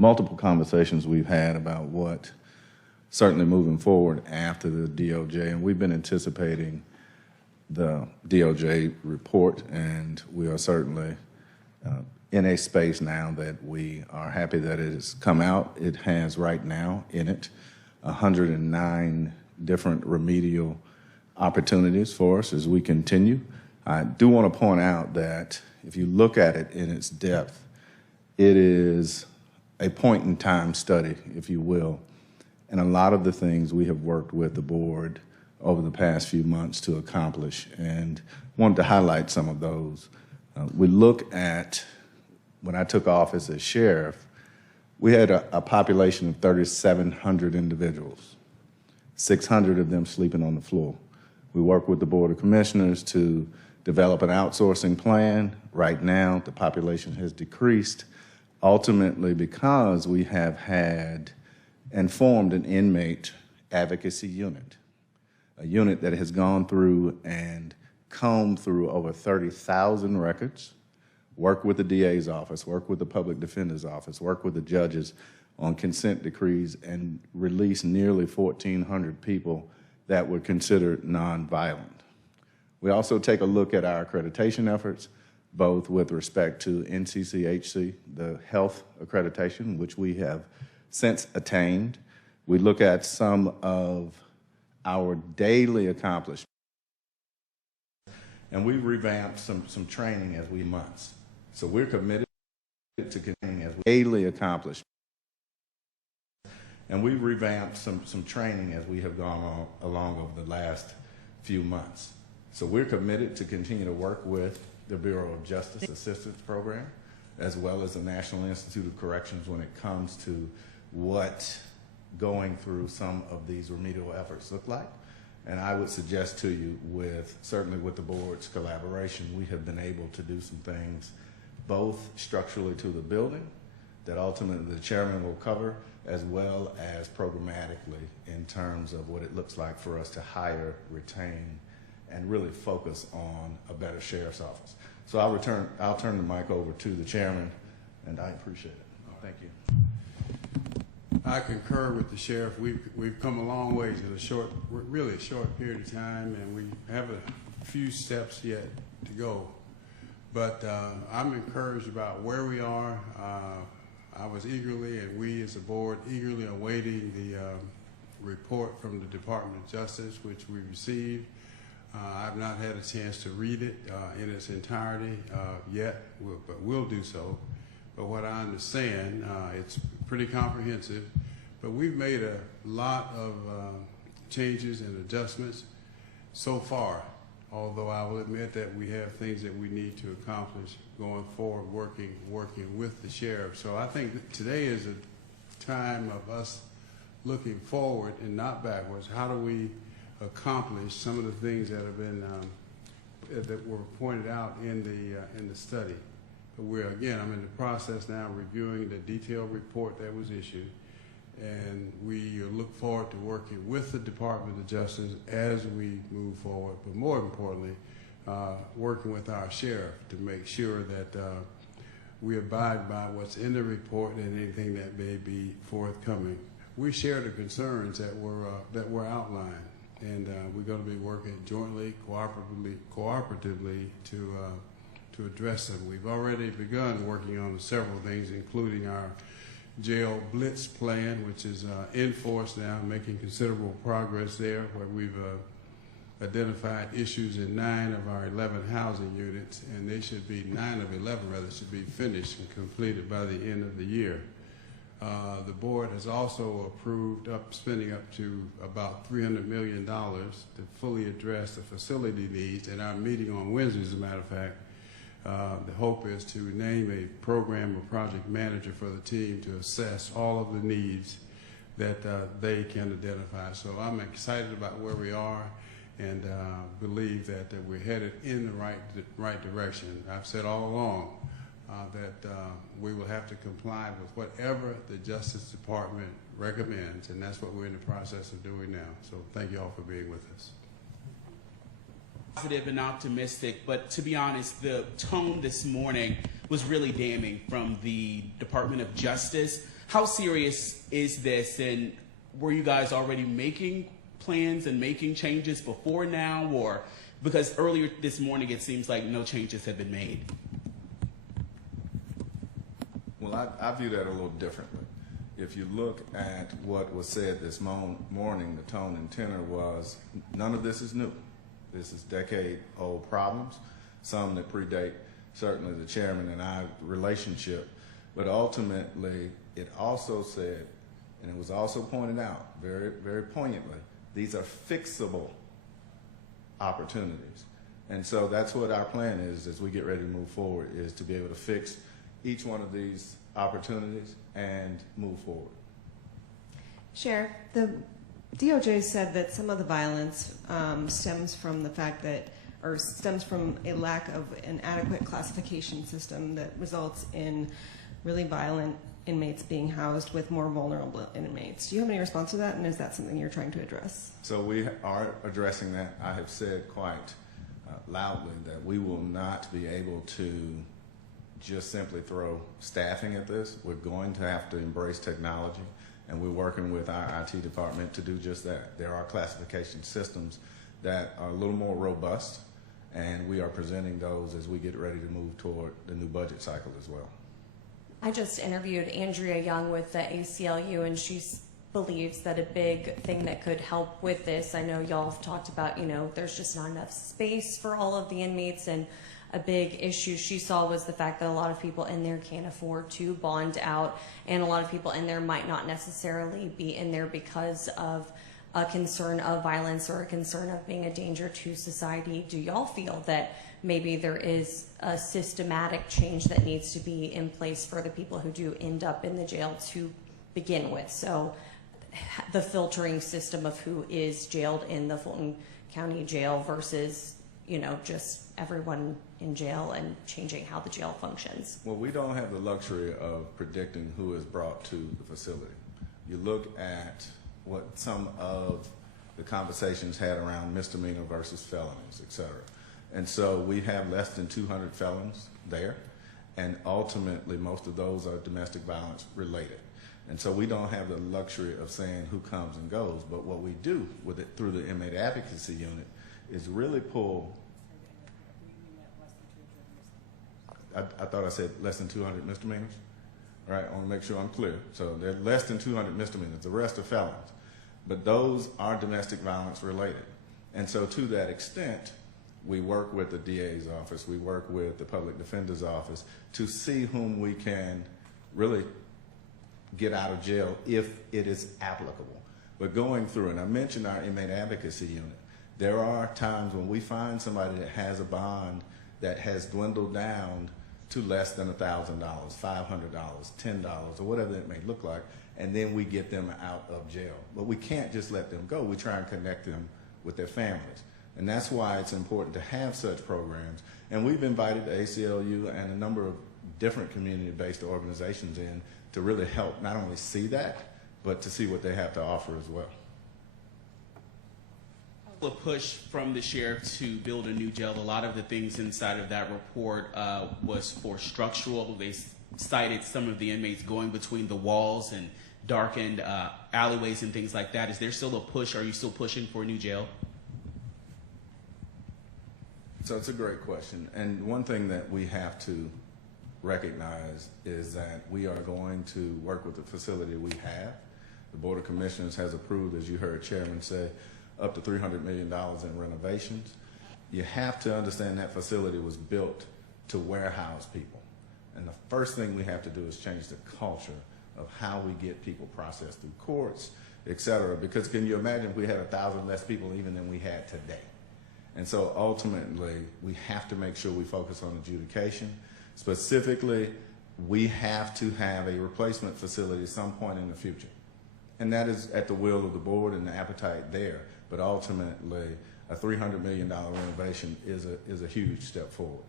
multiple conversations we've had about what certainly moving forward after the DOJ, and we've been anticipating the DOJ report, and we are certainly in a space now that we are happy that it has come out. It has right now in it 109 different remedial opportunities for us as we continue. I do want to point out that if you look at it in its depth, it is a point-in-time study, if you will, and a lot of the things we have worked with the board over the past few months to accomplish, and wanted to highlight some of those. We look at, when I took office as sheriff, we had a population of 3,700 individuals, 600 of them sleeping on the floor. We work with the Board of Commissioners to develop an outsourcing plan. Right now, the population has decreased, ultimately because we have had and formed an inmate advocacy unit, a unit that has gone through and combed through over 30,000 records, work with the DA's office, work with the public defender's office, work with the judges on consent decrees, and release nearly 1,400 people that were considered nonviolent. We also take a look at our accreditation efforts, both with respect to NCCHC, the health accreditation, which we have since attained. We look at some of our daily accomplishments, and we revamped some training as we must. So we're committed to continuing as daily accomplishments. And we've revamped some training as we have gone along over the last few months. So we're committed to continue to work with the Bureau of Justice Assistance Program, as well as the National Institute of Corrections when it comes to what going through some of these remedial efforts look like. And I would suggest to you, certainly with the board's collaboration, we have been able to do some things both structurally to the building that ultimately the chairman will cover, as well as programmatically in terms of what it looks like for us to hire, retain, and really focus on a better sheriff's office. So I'll turn the mic over to the chairman, and I appreciate it. Thank you. I concur with the sheriff. We've come a long ways in really a short period of time, and we have a few steps yet to go. But I'm encouraged about where we are. I was eagerly, and we as a board, eagerly awaiting the report from the Department of Justice, which we received. I've not had a chance to read it in its entirety yet, but we'll do so. But what I understand, it's pretty comprehensive, but we've made a lot of changes and adjustments so far, although I will admit that we have things that we need to accomplish going forward, working with the sheriff. So I think that today is a time of us looking forward and not backwards. How do we accomplish some of the things that have been that were pointed out in the study? But I'm in the process now reviewing the detailed report that was issued, and we look forward to working with the Department of Justice as we move forward, but more importantly, working with our sheriff to make sure that we abide by what's in the report and anything that may be forthcoming. We share the concerns that were outlined, and we're going to be working jointly, cooperatively to address them. We've already begun working on several things, including our jail blitz plan, which is in force now, making considerable progress there, where we've identified issues in 9 of our 11 housing units, and they should be 9 of 11 rather should be finished and completed by the end of the year. The board has also approved spending up to about $300 million to fully address the facility needs. In our meeting on Wednesday, as a matter of fact, the hope is to name a program or project manager for the team to assess all of the needs that they can identify. So I'm excited about where we are, and believe that we're headed in the right direction. I've said all along that we will have to comply with whatever the Justice Department recommends, and that's what we're in the process of doing now. So thank you all for being with us. Positive and optimistic, but to be honest, the tone this morning was really damning from the Department of Justice. how serious is this, and were you guys already making plans and making changes before now, or because earlier this morning it seems like no changes have been made? Well, I view that a little differently. If you look at what was said this morning, the tone and tenor was, none of this is new. This is decade-old problems, some that predate certainly the chairman and I relationship. But ultimately, it also said, and it was also pointed out very, very poignantly, these are fixable opportunities. And so that's what our plan is as we get ready to move forward, is to be able to fix each one of these opportunities and move forward. Sheriff, the DOJ said that some of the violence stems from the fact that, or stems from a lack of an adequate classification system that results in really violent inmates being housed with more vulnerable inmates. Do you have any response to that, and is that something you're trying to address? So we are addressing that. I have said quite loudly that we will not be able to just simply throw staffing at this. We're going to have to embrace technology, and we're working with our IT department to do just that. There are classification systems that are a little more robust, and we are presenting those as we get ready to move toward the new budget cycle as well. I just interviewed Andrea Young with the ACLU, and she believes that a big thing that could help with this, I know y'all have talked about, there's just not enough space for all of the inmates, and a big issue she saw was the fact that a lot of people in there can't afford to bond out, and a lot of people in there might not necessarily be in there because of a concern of violence or a concern of being a danger to society. Do y'all feel that maybe there is a systematic change that needs to be in place for the people who do end up in the jail to begin with? So the filtering system of who is jailed in the Fulton County Jail versus, just everyone in jail, and changing how the jail functions. Well, we don't have the luxury of predicting who is brought to the facility. You look at what some of the conversations had around misdemeanor versus felonies, et cetera. And so we have less than 200 felons there, and ultimately most of those are domestic violence related. And so we don't have the luxury of saying who comes and goes, but what we do with it through the inmate advocacy unit is really pull. I thought I said less than 200 misdemeanors. All right, I want to make sure I'm clear. So they're less than 200 misdemeanors. The rest are felons. But those are domestic violence related. And so to that extent, we work with the DA's office, we work with the public defender's office to see whom we can really get out of jail if it is applicable. But going through, and I mentioned our inmate advocacy unit, there are times when we find somebody that has a bond that has dwindled down to less than $1,000, $500, $10, or whatever it may look like, and then we get them out of jail. But we can't just let them go. We try and connect them with their families. And that's why it's important to have such programs. And we've invited the ACLU and a number of different community-based organizations in to really help not only see that, but to see what they have to offer as well. A push from the sheriff to build a new jail. A lot of the things inside of that report was for structural. They cited some of the inmates going between the walls and darkened alleyways and things like that. Is there still a push? Are you still pushing for a new jail? So it's a great question. And one thing that we have to recognize is that we are going to work with the facility we have. The Board of Commissioners has approved, as you heard Chairman say, up to $300 million in renovations. You have to understand that facility was built to warehouse people. And the first thing we have to do is change the culture of how we get people processed through courts, et cetera. Because can you imagine if we had 1,000 less people even than we had today? And so ultimately, we have to make sure we focus on adjudication. Specifically, we have to have a replacement facility at some point in the future. And that is at the will of the board and the appetite there. But ultimately, a $300 million renovation is a huge step forward.